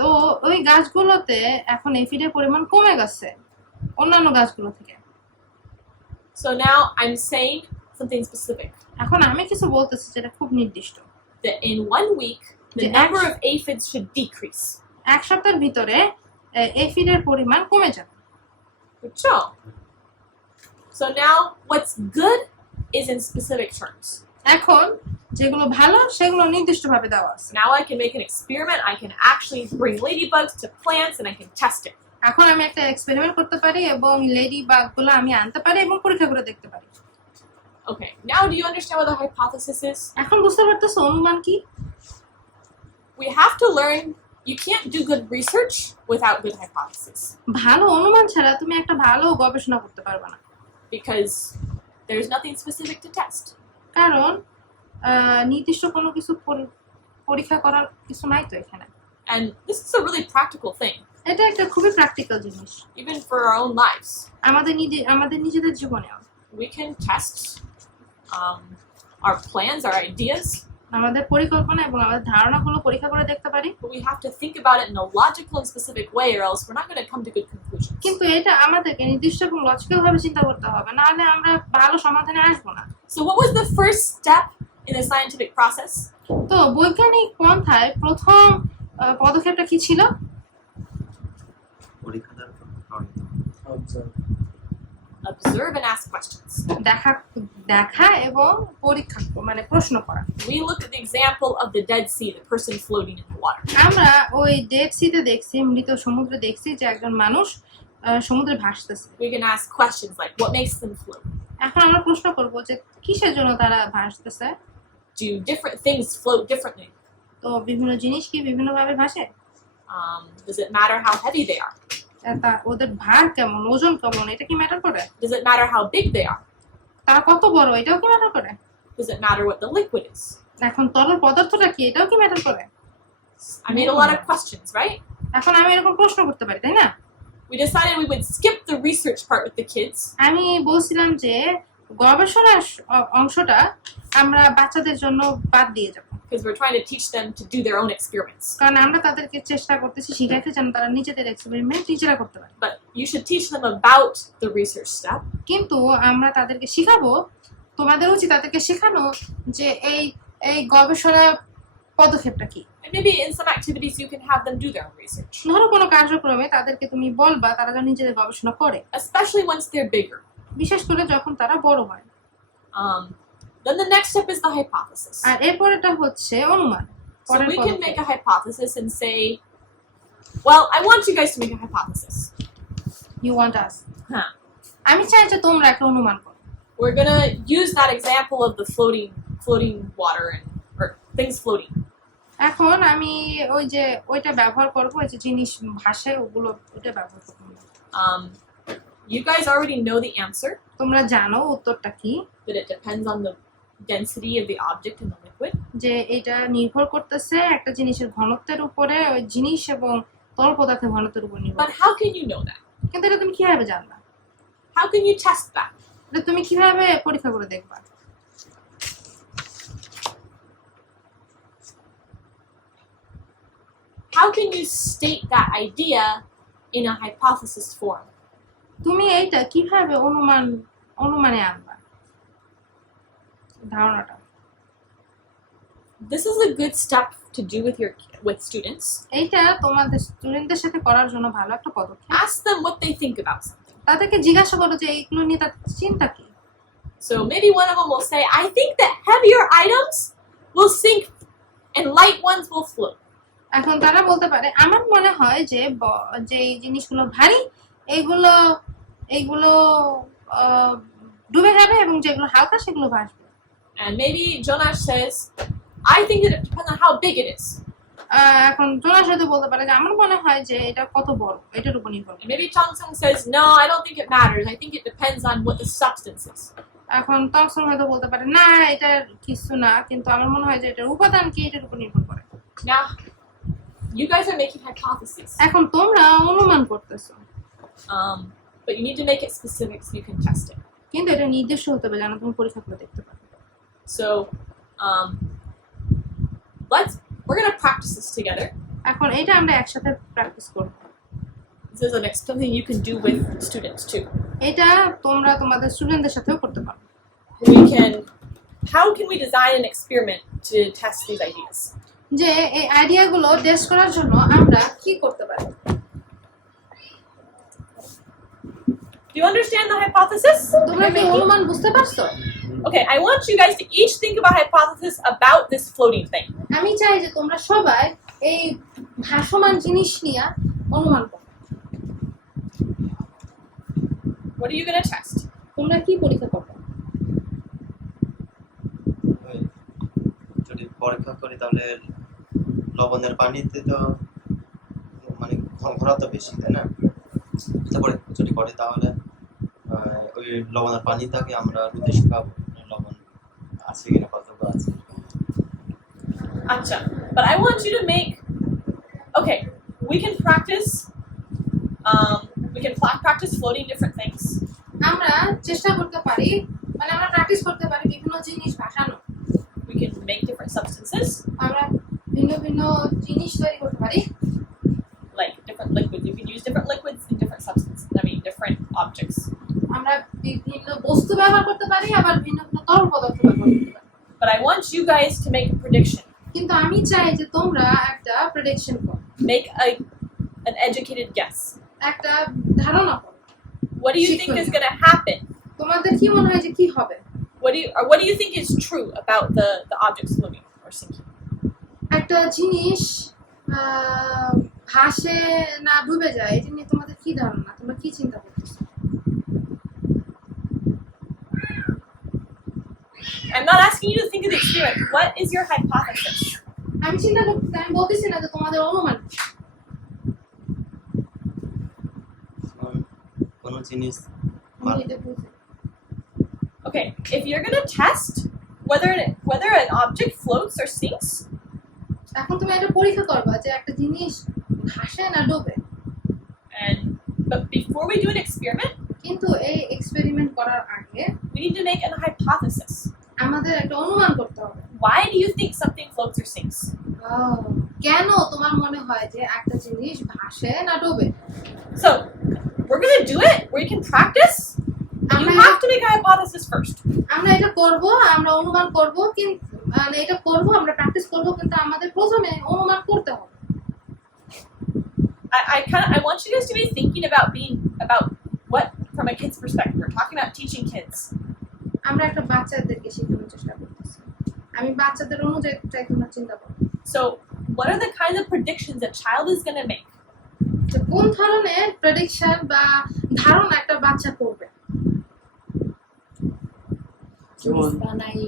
তো ওই গাছগুলোতে এখন এফিডের পরিমাণ কমে গেছে অন্যান্য গাছগুলো থেকে। So now I'm saying something specific. এখন আমি কিছু বলতেছি যেটা খুব নির্দিষ্ট। That in 1 week, the The number act- of aphids should decrease. এক সপ্তাহের ভিতরে এফিডের পরিমাণ কমে যাবে। Good job. So now what's good is in specific terms. এখন যেগুলো ভালো সেগুলো নির্দিষ্টভাবে দেওয়া আছে। Now I can make an experiment. I can actually bring ladybugs to plants and I can test it. এখন আমি একটা এক্সপেরিমেন্ট করতে পারি এবং লেডিবাগগুলো আমি আনতে পারি এবং পরীক্ষা করে দেখতে পারি। Okay, now do you understand what the hypothesis is? এখন বুঝতে পারতেছো অনুমান কি? We have to learn you can't do good research without good hypothesis ভালো অনুমান ছাড়া তুমি একটা ভালো গবেষণা করতে পারবে না, because there's nothing specific to test. কারণ নির্দিষ্ট কোনো কিছু পরীক্ষা করার কিছু নাই তো এখানে। And this is a really practical thing, এটা একটা খুবই প্র্যাকটিক্যাল জিনিস even for our own lives. আমাদের নিজেদের জীবনেও। We can test our plans, our ideas আমাদের পরিকল্পনা এবং আমাদের ধারণাগুলো পরীক্ষা করে দেখতে পারি, but we have to think about it in a logical and specific way, or else we're not going to come to good conclusions. কিন্তু এটা আমাদেরকে নির্দিষ্ট এবং লজিক্যাল ভাবে চিন্তা করতে হবে, নাহলে আমরা ভালো সমাধানে আসবো না। So what was the first step in the scientific process? তো বৈজ্ঞানিক পন্থায় প্রথম পদক্ষেপটা কি ছিল? পরীক্ষা দ্বারা প্রমাণিত। Observe and ask questions. দেখা এবং পরীক্ষা মানে প্রশ্ন করা। We looked at the example of the Dead Sea, the person floating in the water. আমরা ওই ডেড সিতে দেখছি, মৃত সমুদ্রে দেখছি যে একজন মানুষ সমুদ্রে ভাসতেছে। We can ask questions like, what makes them float? এখন আমরা প্রশ্ন করব যে কিসের জন্য তারা ভাসতেছে? Do different things float differently? তো বিভিন্ন জিনিস কি বিভিন্নভাবে ভাসে? Does it matter how heavy they are? ওদের ভার কেমন, ওজন কেমন, এটা কি ম্যাটার করে? Does it matter how big they are? তারা কত বড়, এটাও কি ম্যাটার করে? Does it matter what the liquid is? এখন তরল পদার্থটা কি, এটাও কি ম্যাটার করে? I made a lot of questions, right? এখন আমি এরকম প্রশ্ন করতে পারি, তাই না? We decided we would skip the research part with the kids আমি বলছিলাম যে গবেষণার অংশটা আমরা বাচ্চাদের জন্য বাদ দিয়ে যাব, because we're trying to teach them to do their own experiments. কারণ আমরা তাদেরকে চেষ্টা করতেছি শিখাইতে যেন তারা নিজেদের এক্সপেরিমেন্ট নিজেরা করতে পারে। But you should teach them about the research step. কিন্তু আমরা তাদেরকে শিখাবো, তোমাদের উচিত তাদেরকে শেখানো যে এই গবেষণা পদক্ষেপটা কি। And maybe in some activities you can have them do their own research, ধরো কোনো কার্যক্রমে তাদেরকে তুমি বলবা তারা যেন নিজেদের গবেষণা করে, especially once they're bigger. বিশেষ করে যখন তারা বড় হয়। Then the next step is the hypothesis. আর এরপরেটা হচ্ছে অনুমান। So we can make a hypothesis and say, well, I want you guys to make a hypothesis. You want us? Huh. আমি চাই যে তোমরা একটা অনুমান করো। We're gonna use that example of the floating water or things floating. এখন আমি ওই যে ওইটা ব্যবহার করব, ওই যে জিনিস ভাসে ওগুলো, ওইটা ব্যবহার করব। You guys already know the answer, তোমরা জানো উত্তরটা কি, but it depends on the density of the object in the liquid. যে এটা নির্ভর করতেছে একটা জিনিসের ঘনত্বের উপরে, ওই জিনিস এবং তরল পদার্থের ঘনত্বের উপর নির্ভর। But how can you know that? কিন্তু এটা তুমি কিভাবে জানবা? How can you test that? এটা তুমি কিভাবে পরীক্ষা করে দেখবা? How can you state that idea in a hypothesis form? তুমি এইটা কিভাবে অনুমানে আনবা ধারণাটা? This is a good step to do with students. এইটা তোমাদের স্টুডেন্টদের সাথে করার জন্য ভালো একটা পদক্ষেপ। Ask them what they think about something. তাদেরকে জিজ্ঞাসা করো যে এইগুলো নিয়ে তার চিন্তা কি। So maybe one of them will say, I think that heavier items will sink and light ones will float. এখন তারা বলতে পারে আমার মনে হয় যে যে এই জিনিসগুলো ভারী এইগুলো ডুবে যাবে এবং যেগুলো হালকা সেগুলো ভাসবে। And maybe Jonas says, I think that it depends on how big it is. এখন জোনাস হয়তো বলতে পারে যে আমার মনে হয় যে এটা কত বড়, এটার উপর নির্ভর করে। And maybe Chongsung says, no, I don't think it matters. I think it depends on what the substance is. এখন টংসং হয়তো বলতে পারে না এটা কিছু না, কিন্তু আমার মনে হয় যে এটার উপাদান কি এটার উপর নির্ভর করে। Now, you guys are making hypotheses. এখন তোমরা অনুমান করতেছো, but you need to make it specific so you can test it. কিন্তু এটা নির্দিষ্ট হতে হবে যেন তুমি পরীক্ষা করে দেখতে পারো। So, we're going to practice this together. এখন এটা আমরা একসাথে প্র্যাকটিস করব। This is something you can do with students too. এটা তোমরা তোমাদের স্টুডেন্টদের সাথেও করতে পারো। How can we design an experiment to test these ideas? যে এই আইডিয়াগুলো টেস্ট করার জন্য আমরা কি করতে পারি? Do you understand the hypothesis? তোমরা কি অনুমান বুঝতে পারছো? Okay, I want you guys to each think of a hypothesis about this floating thing. আমি চাই যে তোমরা সবাই এই ভাসমান জিনিস নিয়ে অনুমান করো। What are you going to test? তোমরা কি পরীক্ষা করবে? যদি পরীক্ষা করি তাহলে লবণের পানিতে তো মানে ঘনত্ব বেশি, তাই না? তারপরে যদি করি তাহলে ওই লবণের পানিটাকে আমরা রোদে শুকাবো, লবণ আছে কিনা কতটা আছে। Acha. But I want you to make, okay, we can practice floating different things. আমরা চেষ্টা করতে পারি, মানে আমরা প্র্যাকটিস করতে পারি বিভিন্ন জিনিস ভাসানো। We can make different substances, আমরা ভিন্ন ভিন্ন জিনিস তৈরি করতে পারি, like different liquids. You can use different liquids in different substances. I mean, different objects. আমরা বিভিন্ন বস্তু ব্যবহার করতে পারি, আবার ভিন্ন ভিন্ন তরল পদার্থ ব্যবহার করতে পারি। But I want you guys to make a prediction. কিন্তু আমি চাই যে তোমরা একটা প্রেডিকশন করো, Make an educated guess. একটা ধারণা করো। What do you think is going to happen? তোমাদের কি মনে হয় যে কি হবে? What do you think is true about the objects floating or sinking? একটা জিনিস ভাসে না ডুবে যায়, এটা নিয়ে তোমাদের কি ধারণা? তোমরা কি চিন্তা করতেছো? I'm not asking you to think of the experiment. What is your hypothesis? আমি চিন্তা করতেছি, আমি বলতেছি না যে তোমাদের অনুমান কি। কোনো জিনিস আমি এটা বুঝি। Okay, if you're going to test whether an object floats or sinks, এখন তুমি এটা পরীক্ষা করবা যে একটা জিনিস ভাসে না ডুবে, but before we do an experiment, কিন্তু এই এক্সপেরিমেন্ট করার আগে we need to make a hypothesis. আমাদের একটা অনুমান করতে হবে। Why do you think something floats or sinks? কেন তোমার মনে হয় যে একটা জিনিস ভাসে না ডুবে? So, we're going to do it. We can practice. And you have to make a hypothesis first. আমরা এটা করব, আমরা অনুমান করব, কিন্তু মানে এটা করব, আমরা প্র্যাকটিস করব, কিন্তু আমাদের প্রথমে অনুমান করতে হবে। I want you guys to be thinking about what from a kid's perspective. We're talking about teaching kids. আমরা একটা বাচ্চাদেরকে শেখানোর চেষ্টা করতেছি। আমি বাচ্চাদের অনুযায়ী তোমরা চিন্তা করো। So, what are the kinds of predictions a child is going to make? যে কোন ধরনের প্রেডিকশন বা ধারণা একটা বাচ্চা করবে? জিনিস বানাই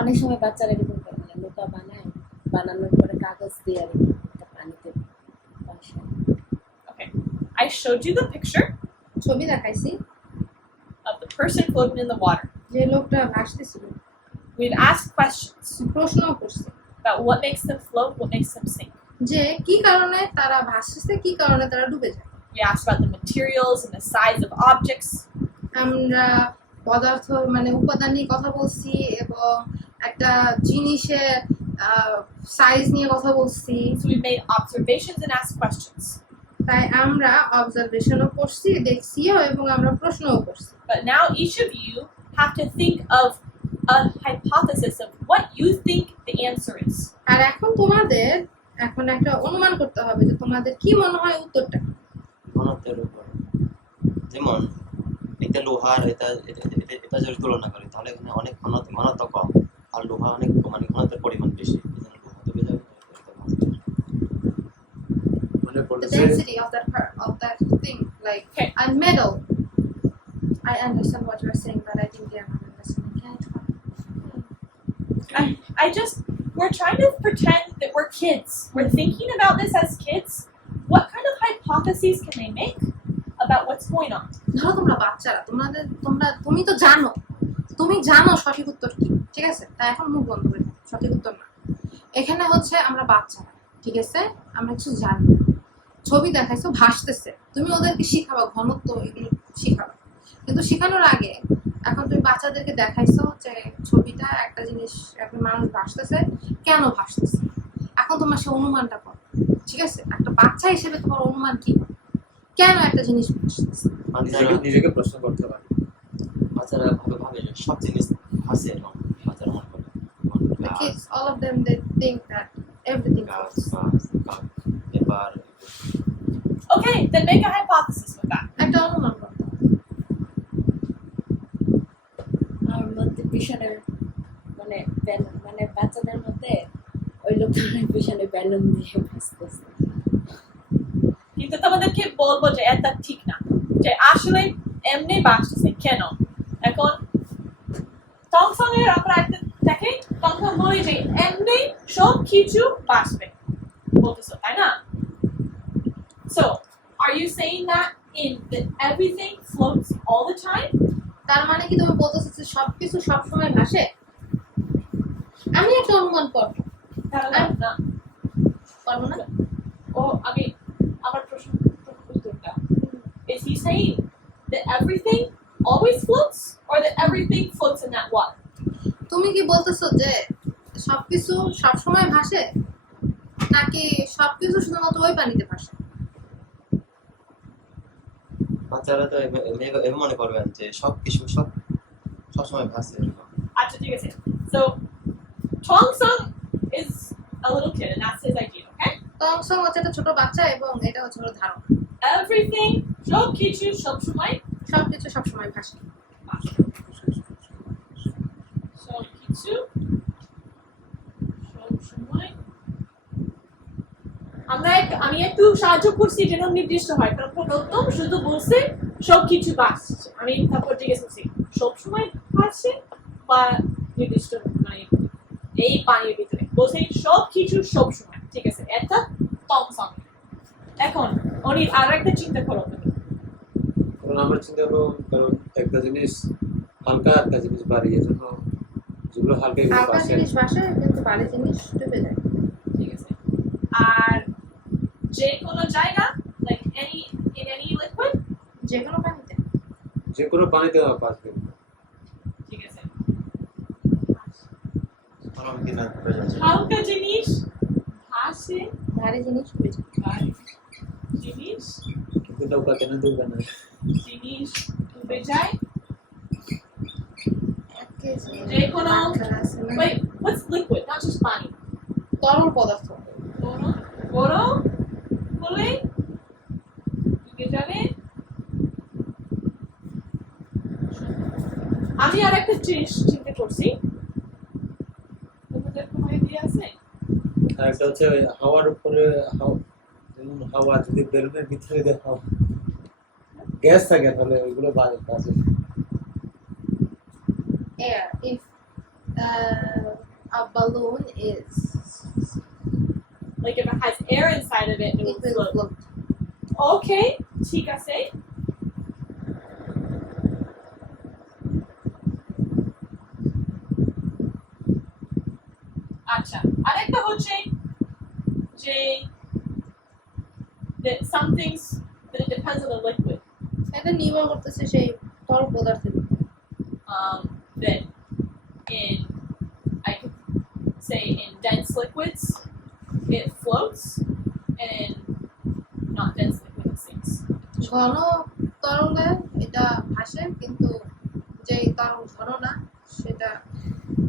অনেক সময় বাচ্চারা এরকম করে, মানে লোকা বানায়, বানানোর পরে কাগজ দিয়ে আর একটা পানিতে বসায়। Okay. I showed you the picture ছবি দেখাইছি of the person floating in the water. যে লোকটা ভাসতেছিল, We've asked questions প্রশ্ন করছে about what makes them float, what makes them sink. যে কি কারণে তারা ভাসছে, কি কারণে তারা ডুবে যায়। We asked about the materials and the size of objects. আমরা পদার্থ মানে উপাদান নিয়ে কথা বলছি এবং একটা জিনিসের সাইজ নিয়ে কথা বলছি। So we made observations and asked questions. তাই আমরা অবজারভেশনও করছি, দেখছিও, এবং আমরা প্রশ্নও করছি। But now each of you have to think of a hypothesis of what you think the answer is. আর এখন তোমাদের এখন একটা অনুমান করতে হবে যে তোমাদের কি মনে হয় উত্তরটা। ঘনত্বের উপর, যেমন একটা লোহার এটা যদি তুলনা করি তাহলে এখানে অনেক ঘনত্ব কম, আর লোহা অনেক মানে ঘনত্বের পরিমাণ বেশি, লোহা ডুবে যাবে। মনে The পড়েছে density of that thing, like Okay. and metal. I understand what you are saying, but I think they are not understanding. Can I try? We're trying to pretend that we're kids. We're thinking about this as kids. What kind of hypotheses can they make about what's going on? ধরো তোমরা বাচ্চারা, তুমি তো জানো, তুমি জানো সঠিক উত্তর কি, ঠিক আছে? তাই এখন মুখ বন্ধ করে দাও, সঠিক উত্তর না। এখানে হচ্ছে আমরা বাচ্চারা, ঠিক আছে? আমরা কিছু জানি, ছবি দেখাইছো ভাসতেছে, তুমি ওদেরকে শিখাবা ঘনত্ব, এগুলো শিখাবা। কিন্তু শেখানোর আগে এখন তুমি বাচ্চাদেরকে দেখাইছো যে ছবিটা একটা জিনিস, একটা মানুষ ভাসতেছে, কেন ভাসতেছে? এখন তোমার সে অনুমানটা করো, ঠিক আছে? একটা বাচ্চা হিসেবে তোমার অনুমান কি, কেন একটা জিনিস ভাসতেছে? নিজেকে প্রশ্ন করতে পারি। বাচ্চারা ভাবে যে সব জিনিস ভাসে, এবং বাচ্চারা মনে করে The kids, all of them, they think that everything গাছ, floats. Paper. Okay, then make a hypothesis with that. একটা অনুমান করতে হবে। আমার মধ্যে পিছনের মানে মানে বাচ্চাদের মধ্যে ওই লোকটার পিছনে ব্যালুন দিয়ে ভাসতেছে। কিন্তু তোমাদেরকে বলবো যে এটা ঠিক না, যে আসলে এমনি বাসতেছে কেন। এখন টংসংয়ের আমরা একটা দেখে টংসং বলি যে এমনি সব কিছু বাসবে বলতেছো, তাই না? So, are you saying that that everything floats all the time? তার মানে কি তুমি বলতেছো যে সবকিছু সবসময় ভাসে? আমি একটা অনুমান করবো, না করবো না? ও আমার প্রশ্ন উত্তরটা, is he saying that everything always floats or that everything floats in that water? তুমি কি বলতেছো যে সবকিছু সবসময় ভাসে নাকি সবকিছু শুধুমাত্র ওই পানিতে ভাসে? বাচ্চারা তো এভাবে মনে করবেন যে সবকিছু সবসময় ভাসে এরকম। আচ্ছা ঠিক আছে। So Tongsung is a little kid and that's his idea, okay? তংসং হচ্ছে একটা ছোট বাচ্চা এবং এটা হচ্ছে ওর ধারণা Everything সবকিছু সবসময় সবকিছু সবসময় ভাসে। সবকিছু সবসময় আমি একটু সাহায্য করছি যেন নির্দিষ্ট হয়, কারণ প্রথম শুধু বলছে সবকিছু ভাসছে, আমি তারপর জিজ্ঞেস করছি সবসময় ভাসছে বা নির্দিষ্ট মানে এই পানির ভিতরে, বলছে সবকিছু সবসময়। ঠিক আছে, এটা টংসং। এখন অনিল আর একটা চিন্তা করো তুমি। কারণ আমরা চিন্তা করবো, কারণ একটা জিনিস হালকা একটা জিনিস ভারী, এজন্য যেগুলো হালকা এগুলো হালকা ভাসে। জিনিস ভাসে কিন্তু ভারী জিনিস ডুবে যায়। ঠিক আছে, আর যে কোনো জায়গা লাইক in any liquid, যে কোনো পানিতে যে কোনো পানিতে ভাসবে। ঠিক আছে, গরম কিনা হয়ে যাচ্ছে। হালকা জিনিস ভাসে, ভারী জিনিস ডুবে যায়। ভারী জিনিস কিন্তু নৌকা কেন ডুববে না? জিনিস ডুবে যায়। এক কেজি যে কোনো বাচ্চা আছে না? wait, what's liquid, not just পানি? তরল পদার্থ। বড় বলে ডুবে যাবে। আমি আর একটা জিনিস চিন্তা করছি, তোমাদের কোনো আইডিয়া আছে? আর একটা হচ্ছে ওই হাওয়ার উপরে, যেমন হাওয়া যদি বেলুনের ভিতরে দেখা গ্যাস থাকে তাহলে ওইগুলো ভাসে। Air. If a balloon is, Like if it has air inside of it, it it will will float. float. Okay, ঠিক আছে। আচ্ছা, আরেকটা হচ্ছে যে that some things that it depends on the liquid. এটা নির্ভর করতেছে সেই তরল পদার্থের উপর। That in I could say in dense liquids it floats, and in not dense liquid it sinks. ঘন তরলে এটা ভাসে কিন্তু যে তরল ঘন না সেটা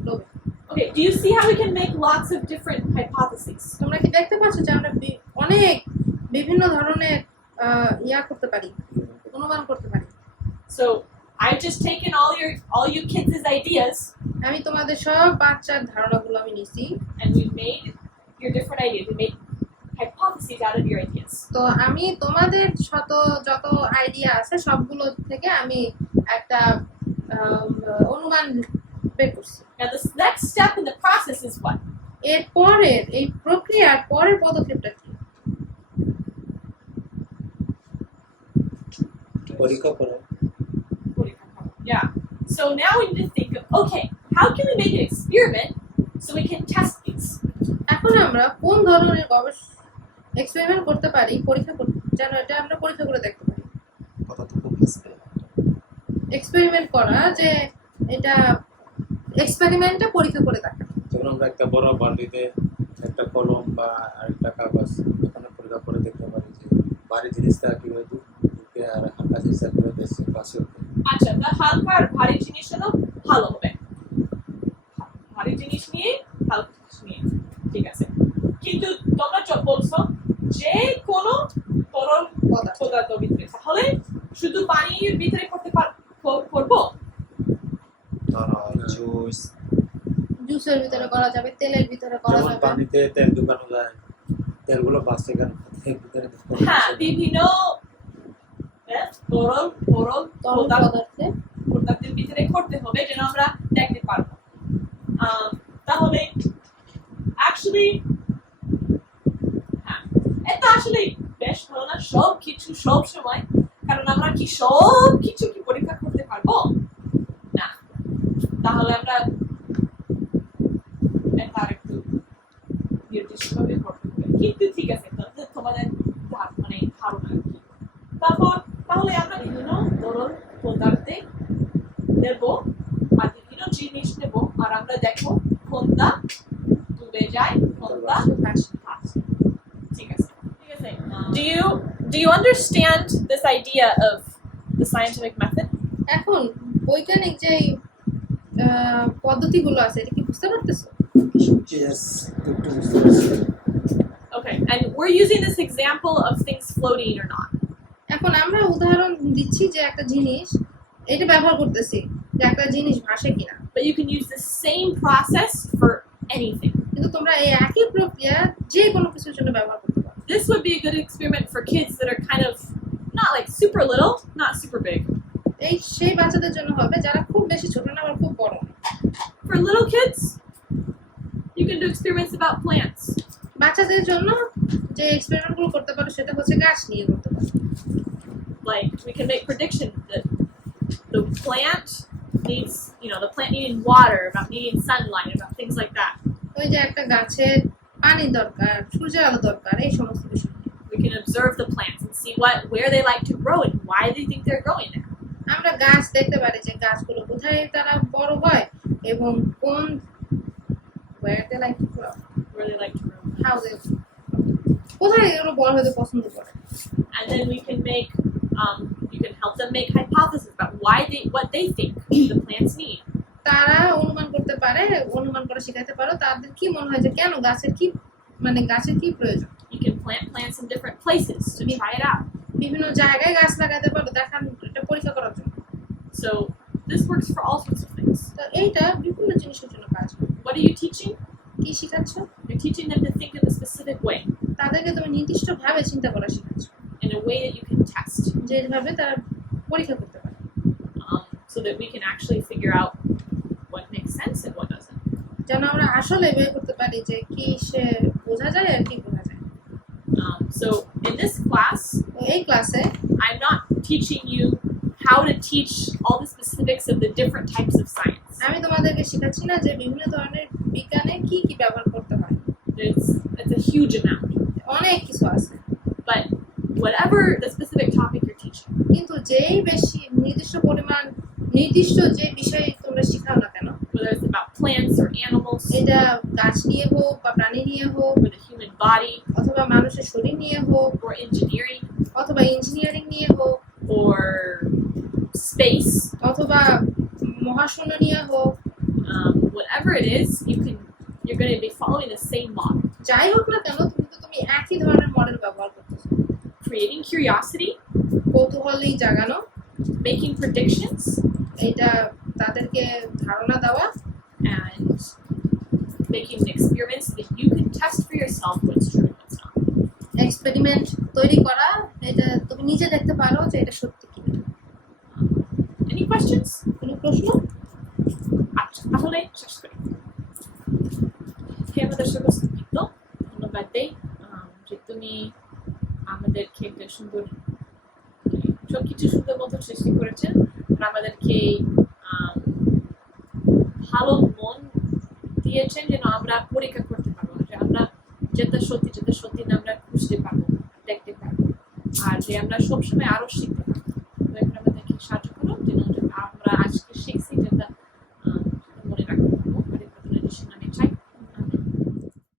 ডোবে। Okay, do you see how we can make lots of different hypotheses? তোমরা কি দেখতে পাচ্ছ যে আমরা অনেক বিভিন্ন ধরনের ইয়া করতে পারি, অনুমান করতে পারি। So I've just taken all you kids' ideas আমি তোমাদের সব বাচ্চার ধারণাগুলো আমি নিছি, and we've made your different ideas. We made hypotheses out of your ideas. তো আমি তোমাদের যত আইডিয়া আছে সবগুলো থেকে আমি একটা অনুমান বের করছি। Now this next step in the process is what? এর পরের এই প্রক্রিয়ার পরের পদক্ষেপটা কি? পরীক্ষা করা। Yeah. So now we need to think of, okay, how can we make an experiment so we can test these? এখন আমরা কোন ধরনের এক্সপেরিমেন্ট করতে পারি, পরীক্ষা করতে, যেন এটা আমরা পরীক্ষা করে দেখতে পারি। কতটুকু ভাসবে? এক্সপেরিমেন্ট করা, যে এটা এক্সপেরিমেন্টটা পরীক্ষা করে দেখা। যখন আমরা একটা বড় বালতিতে একটা কলম বা আরেকটা কাগজ এখানে পরীক্ষা করে দেখতে পারি যে ভারী জিনিসটা কিভাবে ঢুকে আর হালকা জিনিসটা কিভাবে বেশি পাশে উঠে। আচ্ছা, তা হালকা আর ভারী জিনিস হলো ভালো হবে। ভারী জিনিস নিয়ে হালকা জিনিস নিয়ে, ঠিক আছে। কিন্তু তোমরা বলছো যে কোনো তরল পদার্থ ভিতরে, তাহলে শুধু পানির ভিতরে করবো? জুস, জুসের ভিতরে করা যাবে, তেলের ভিতরে করা যেমন যাবে। পানিতে তেল ঢুকানো যায়, তেলগুলো বাঁচতে কেন ভিতরে হ্যাঁ, বিভিন্ন তরল পদার্থের ভিতরে করতে হবে যেন আমরা দেখতে পারবো। তাহলে অ্যাকচুয়ালি হ্যাঁ, এটা আসলে বেশ ভালো না সব কিছু সব সময়, কারণ আমরা কি সব কিছু কি পরীক্ষা করতে পারবো না, তাহলে আমরা এটা আরেকটু নির্দিষ্টভাবে করতে হবে। কিন্তু ঠিক আছে, তোমাদের মানে ধারণা কি। তাহলে আমরা বিভিন্ন তরল পদার্থে আমরা দেখো কোনটা ডুবে যায় কোনটা ভাসে। ঠিক আছে ঠিক আছে do you understand this idea of the scientific method? এখন বৈজ্ঞানিক যে পদ্ধতিগুলো আছে এটা কি বুঝতে পারতেছো? Yes, একটু বুঝতে পারছি। Okay, and we're using this example of things floating or not. এখন আমরা উদাহরণ দিচ্ছি যে একটা জিনিস এটা ব্যবহার করতেছি যে একটা জিনিস ভাসে কিনা, But you can use the same process for anything. কিন্তু তোমরা এই একই প্রক্রিয়া যে কোনো কিছুর জন্য ব্যবহার করতে পারো। This would be a good experiment for kids that are kind of not like super little, not super big. এই সেই বাচ্চাদের জন্য হবে যারা খুব বেশি ছোট না আবার খুব বড় না। For little kids, you can do experiments about plants. বাচ্চাদের জন্য যে এক্সপেরিমেন্টগুলো করতে পারো সেটা হচ্ছে গাছ নিয়ে করতে পারো। Like we can make predictions that the plant needs, the plant needing water, about needing sunlight, about things like that. ওই যে একটা গাছের পানি দরকার, সূর্যের আলো দরকার, এই সমস্ত বিষয়। We can observe the plants and see where they like to grow and why they think they're growing there. আমরা গাছ দেখতে পারি যে গাছগুলো কোথায় তারা বড় হয় এবং কোন where they like to grow, Where they like to grow. how they কোথায় এগুলো বড় হতে পছন্দ করে। And then we can make, you can help them make hypotheses about what they think the plants need. তারা অনুমান করতে পারে, অনুমান করে শেখাতে পারো তাদের কি মনে হয় যে কেন গাছের কি প্রয়োজন। You can plant plants in different places to try it out. বিভিন্ন জায়গায় গাছ লাগাতে পারো দেখার এটা পরীক্ষা করার জন্য। So this works for all sorts of things. তো এইটা বিভিন্ন জিনিসের জন্য কাজ করে। What are you teaching? কি শেখাচ্ছ? You're teaching them to think in a specific way, তাদেরকে তুমি নির্দিষ্ট ভাবে চিন্তা করা শেখাচ্ছ, in a way that you can test, যেভাবে তারা পরীক্ষা করতে পারে, so that we can actually figure out what makes sense and what doesn't. যেন আমরা আসলে বের করতে পারি যে কি সে বোঝা যায় আর কি বোঝা যায়। So in this class, তো এই ক্লাসে I'm not teaching you how to teach all the specifics of the different types of science. আমি তোমাদেরকে শেখাচ্ছি না যে বিভিন্ন ধরনের বিজ্ঞানে কি কি ব্যবহার করতে হয়, It's a huge amount. অনেক কিছু আছে, But whatever the specific topic you're teaching, কিন্তু যেই বেশি নির্দিষ্ট যে বিষয় তোমরা শেখাও না কেন, whether it's about plants or animals এটা গাছ নিয়ে হোক বা প্রাণী নিয়ে হোক or the human body অথবা মানুষের শরীর নিয়ে হোক or engineering অথবা ইঞ্জিনিয়ারিং নিয়ে হোক or space, অথবা মহাশূন্য নিয়ে হোক, whatever it is, you're going to be following the same model. যাই হোক না কেন তুমি একই ধরনের মডেল ব্যবহার করতেছো। Creating curiosity, কৌতূহলী জাগানো, making predictions, এটা তাদেরকে ধারণা দেওয়া, and making experiments that you can test for yourself what's true and what's not. Experiment তৈরি করা, এটা তুমি নিজে দেখতে পারো যে এটা সত্যি কিনা। Any questions? কোনো প্রশ্ন? আচ্ছা তাহলে শেষ করি। আমাদের সর্বস্ত ধন্যবাদ দেই যে তুমি আমাদেরকে একটা সুন্দর সবকিছু সুন্দর মতো সৃষ্টি করেছেন আর আমাদেরকে ভালো মন দিয়েছেন যেন আমরা পরীক্ষা করতে পারবো, যে আমরা যেটা সত্যি না আমরা খুঁজতে পারবো, দেখতে পারবো, আর যে আমরা সবসময় আরো শিখতে পারবো। আমাদেরকে সাহায্য করো যেন আমরা আজকে শিখছি